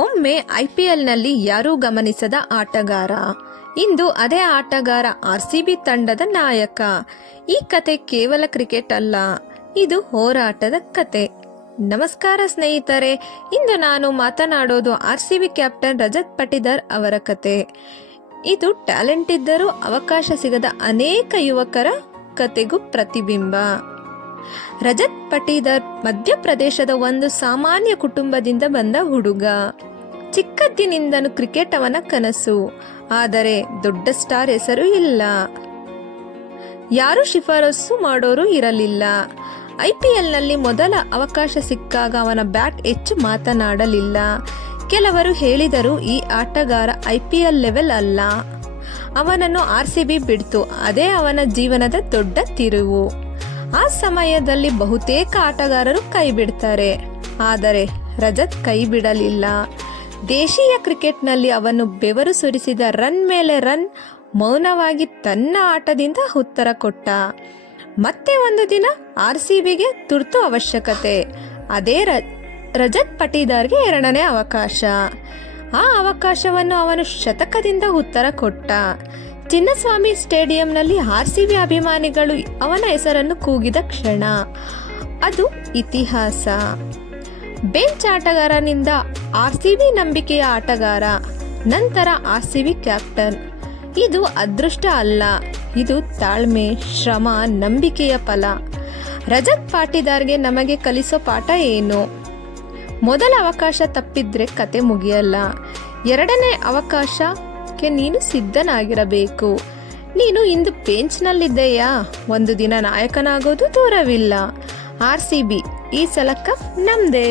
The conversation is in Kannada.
ಒಮ್ಮೆ ಐ ಪಿ ಎಲ್ನಲ್ಲಿ ಯಾರೂ ಗಮನಿಸದ ಆಟಗಾರ. ಇಂದು ಅದೇ ಆಟಗಾರ ಆರ್ ಸಿ ಬಿ ತಂಡದ ನಾಯಕ. ಈ ಕತೆ ಕೇವಲ ಕ್ರಿಕೆಟ್ ಅಲ್ಲ, ಇದು ಹೋರಾಟದ ಕತೆ. ನಮಸ್ಕಾರ ಸ್ನೇಹಿತರೆ, ಇಂದು ನಾನು ಮಾತನಾಡೋದು R C B captain Rajat Patidar ಅವರ ಕತೆ. ಇದು ಟ್ಯಾಲೆಂಟ್ ಇದ್ದರೂ ಅವಕಾಶ ಸಿಗದ ಅನೇಕ ಯುವಕರ ಕತೆಗೂ ಪ್ರತಿಬಿಂಬ. ರಜತ್ ಪಟೀದರ್ ಮಧ್ಯಪ್ರದೇಶದ ಒಂದು ಸಾಮಾನ್ಯ ಕುಟುಂಬದಿಂದ ಬಂದ ಹುಡುಗ. ಚಿಕ್ಕದ್ದಿನಿಂದನೂ ಕ್ರಿಕೆಟ್ ಅವನ ಕನಸು, ಆದರೆ ದೊಡ್ಡ ಸ್ಟಾರ್ ಹೆಸರು ಇಲ್ಲ. ಯಾರು ಶಿಫಾರಸು ಮಾಡೋರು ಇರಲಿಲ್ಲ. ಐ ಪಿ ಎಲ್ನಲ್ಲಿ ಮೊದಲ ಅವಕಾಶ ಸಿಕ್ಕಾಗ ಅವನ ಬ್ಯಾಟ್ ಹೆಚ್ಚು ಮಾತನಾಡಲಿಲ್ಲ. ಕೆಲವರು ಹೇಳಿದರು, ಈ ಆಟಗಾರ ಐ ಪಿ ಎಲ್ ಲೆವೆಲ್ ಅಲ್ಲ. ಅವನನ್ನು ಆರ್ ಸಿ ಬಿ ಬಿಡ್ತು, ಅದೇ ಅವನ ಜೀವನದ ದೊಡ್ಡ ತಿರುವು. ಆ ಸಮಯದಲ್ಲಿ ಬಹುತೇಕ ಆಟಗಾರರು ಕೈ ಬಿಡ್ತಾರೆ ಆದರೆ ರಜತ್ ಕೈ ಬಿಡಲಿಲ್ಲ ದೇಶೀಯ ಕ್ರಿಕೆಟ್ನಲ್ಲಿ ಅವನು ಬೆವರು ಸುರಿಸಿದ ರನ್ ಮೇಲೆ ರನ್, ಮೌನವಾಗಿ ತನ್ನ ಆಟದಿಂದ ಉತ್ತರ ಕೊಟ್ಟ. ಮತ್ತೆ ಒಂದು ದಿನ ಆರ್ ಸಿ ಬಿಗೆ ತುರ್ತು ಅವಶ್ಯಕತೆ. ಅದೇ ರಜತ್ ಪಟೀದಾರ್ಗೆ ಎರಡನೇ ಅವಕಾಶ. ಆ ಅವಕಾಶವನ್ನು ಅವನು ಶತಕದಿಂದ ಉತ್ತರ ಕೊಟ್ಟ. ಚಿನ್ನಸ್ವಾಮಿ ಸ್ಟೇಡಿಯಂನಲ್ಲಿ ಆರ್ ಸಿ ಬಿ ಅಭಿಮಾನಿಗಳು ಅವನ ಹೆಸರನ್ನು ಕೂಗಿದ ಕ್ಷಣ. ಅದು ಇತಿಹಾಸ. ಬೆಂಚ್ ಆಟಗಾರನಿಂದ ಆರ್ಸಿಬಿ ನಂಬಿಕೆಯ ಆಟಗಾರ, ನಂತರ ಆರ್ಸಿಬಿ ಕ್ಯಾಪ್ಟನ್. ಇದು ಅದೃಷ್ಟ ಅಲ್ಲ, ಇದು ತಾಳ್ಮೆ, ಶ್ರಮ, ನಂಬಿಕೆಯ ಫಲ. ರಜತ್ ಪಾಟಿದಾರ್ಗೆ ನಮಗೆ ಕಲಿಸೋ ಪಾಠ ಏನು? ಮೊದಲ ಅವಕಾಶ ತಪ್ಪಿದ್ರೆ ಕತೆ ಮುಗಿಯಲ್ಲ, ಎರಡನೇ ಅವಕಾಶಕ್ಕೆ ನೀನು ಸಿದ್ಧನಾಗಿರಬೇಕು. ನೀನು ಇಂದು ಬೆಂಚ್ನಲ್ಲಿದ್ದೆಯಾ? ಒಂದು ದಿನ ನಾಯಕನಾಗೋದು ದೂರವಿಲ್ಲ. ಆರ್ ಸಿ ಬಿ, ಈ ಸಲ ಕಪ್ ನಮ್ದೇ.